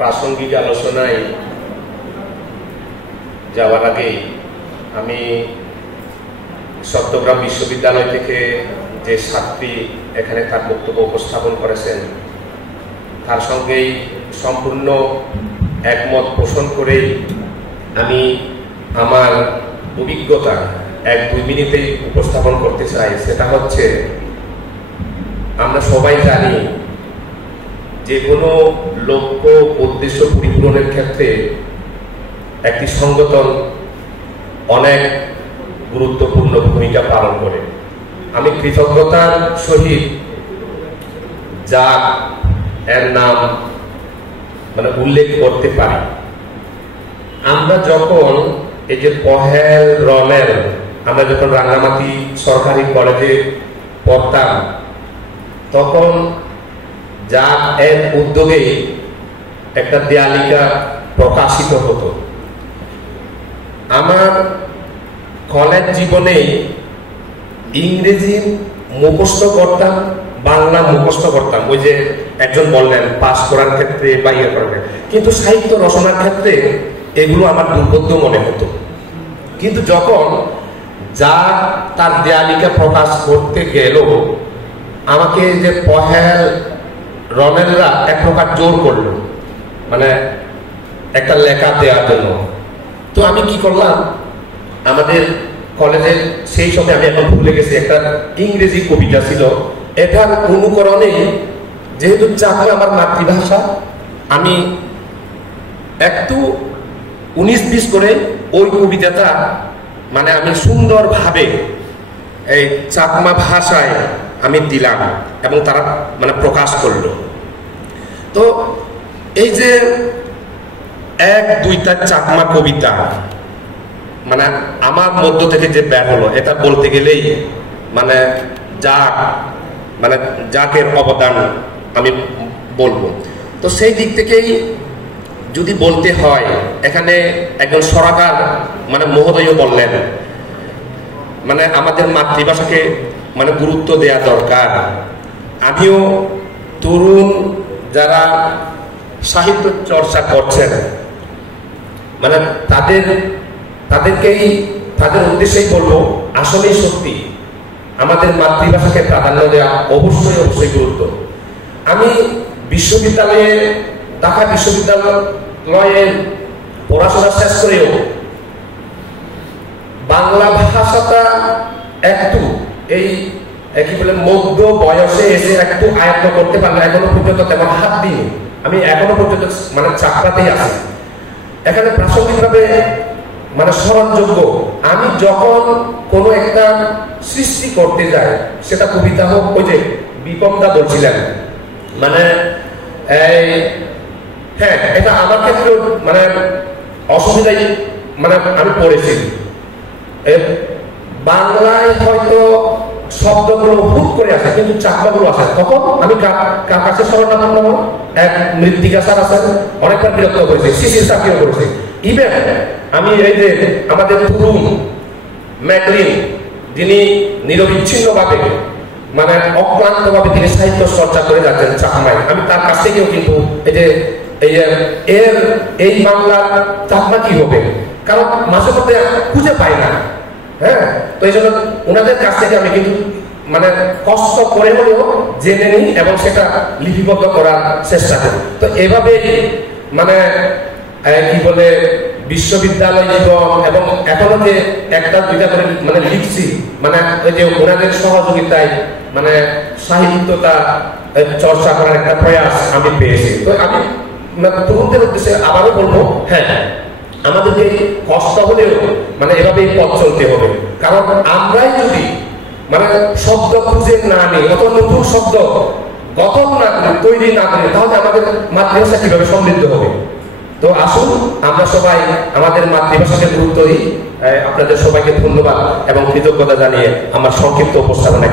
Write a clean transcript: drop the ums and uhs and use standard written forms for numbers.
প্রাসঙ্গিক আলোচনায় যাওয়ার আগে আমি চট্টগ্রাম বিশ্ববিদ্যালয় থেকে যে ছাত্রী এখানে তার বক্তব্য উপস্থাপন করেছেন তার সঙ্গেই সম্পূর্ণ একমত পোষণ করেই আমি আমার অভিজ্ঞতা 1-2 মিনিটেই উপস্থাপন করতে চাই। সেটা হচ্ছে, আমরা সবাই জানি যে কোনো লক্ষ্য উদ্দেশ্য পরিপূরণের ক্ষেত্রে একটি সংগঠন অনেক গুরুত্বপূর্ণ ভূমিকা পালন করে। আমি কৃতজ্ঞতার সহিত যা এর নাম উল্লেখ করতে পারি। আমরা যখন এই যে পহেল রনেল, আমরা যখন রাঙ্গামাটি সরকারি কলেজে পড়তাম তখন যা এর উদ্যোগে একটা দেয়ালিকা প্রকাশিত হতো। আমার কলেজ জীবনে ইংরেজি মুখস্থ করতাম, বাংলা মুখস্থ করতাম, ওই যে একজন বললেন পাস করার ক্ষেত্রে বা ইয়ে করার ক্ষেত্রে, কিন্তু সাহিত্য রচনার ক্ষেত্রে এগুলো আমার দুর্বোধ্য মনে হতো। কিন্তু যখন যা তার দেয়ালিকা প্রকাশ করতে গেল, আমাকে যে পহেল রনেলরা এক প্রকার জোর করলো একটা লেখা দেওয়ার জন্য। তো আমি কি করলাম, আমাদের কলেজে সেই সময় আমি এখন ভুলে গেছি একটা ইংরেজি কবিতা ছিল, এটার অনুকরণে যেহেতু চাকমা আমার মাতৃভাষা, আমি একটু 19-20 করে ওই কবিতাটা আমি সুন্দরভাবে এই চাকমা ভাষায় আমি দিলাম এবং তারা প্রকাশ করলো। তো এই যে 1-2টা চাকমা কবিতা আমার মধ্য থেকে যে বের হলো, এটা বলতে গেলেই যাকের অবদান আমি বলবো। তো সেই দিক থেকেই যদি বলতে হয়, এখানে একজন সরকার মহোদয় বললেন আমাদের মাতৃভাষাকে গুরুত্ব দেওয়া দরকার। আমিও তরুণ যারা সাহিত্য চর্চা করছেন তাদের উদ্দেশ্যেই বলবো, আসলেই সত্যি আমাদের মাতৃভাষাকে প্রাধান্য দেওয়া অবশ্যই গুরুত্ব। আমি ঢাকা বিশ্ববিদ্যালয়ে পড়াশোনা শেষ করেও বাংলা ভাষাটা একটু কি বলে মধ্য বয়সে এসে একটু আয়ত্ত করতে পারলে এখনো পর্যন্ত তেমন হাত দিই। আমি এখনো পর্যন্ত চাকরাতেই আছি। এখানে প্রাসঙ্গিকভাবে স্মরণযোগ্য, আমি যখন কোনো একটা সৃষ্টি করতে যাই, সেটা কবিতা হোক, ওই যে বিপমদা বলছিলেন হ্যাঁ, এটা আমার ক্ষেত্রে অসুবিধাই আমি পড়েছি। বাংলায় হয়তো শব্দগুলো হুট করে আসে, কিন্তু চাকমাগুলো আসে। তখন আমি কার কাছে শরণাপন্ন হব? এক মৃত্তিকা স্যার আছেন, অনেকবার বিরক্ত করেছি, শিশির চাকরিও করেছি। ইভেন আমি এই যে আমাদের তরুণ ম্যাকলিন, যিনি নিরবিচ্ছিন্নভাবে অক্লান্তভাবে তিনি সাহিত্য চর্চা করে যাচ্ছেন চাকমায়, আমি তার কাছ থেকেও কিন্তু এই বাংলার চাকমা কি হবে, কারণ মাঝে মধ্যে খুঁজে পাই না। হ্যাঁ, তো এই জন্য ওনাদের কাছ থেকে আমি কিন্তু কষ্ট করে হলেও জেনে নিই এবং সেটা লিপিবদ্ধ করার চেষ্টা করি। তো এভাবে কি বলে বিশ্ববিদ্যালয় জীবন এবং এখনো যে 1-2টা করে লিখছি, ওই যে ওনাদের সহযোগিতায় সাহিত্যটা চর্চা করার একটা প্রয়াস আমি পেয়েছি। তো আমি তরুণদের উদ্দেশ্যে আবারও বলবো, হ্যাঁ, আমাদেরকে কষ্ট হলেও এভাবেই পথ চলতে হবে। কারণ আমরাই যদি শব্দ খুঁজে না নিই, অথবা নতুন শব্দ গঠন না করি, তৈরি না করি, তাহলে আমাদের মাতৃভাষা কিভাবে সমৃদ্ধ হবে? তো আসুন আমরা সবাই আমাদের মাতৃভাষাকে গুরুত্ব দিই। আপনাদের সবাইকে ধন্যবাদ এবং কৃতজ্ঞতা জানিয়ে আমার সংক্ষিপ্ত উপস্থাপনা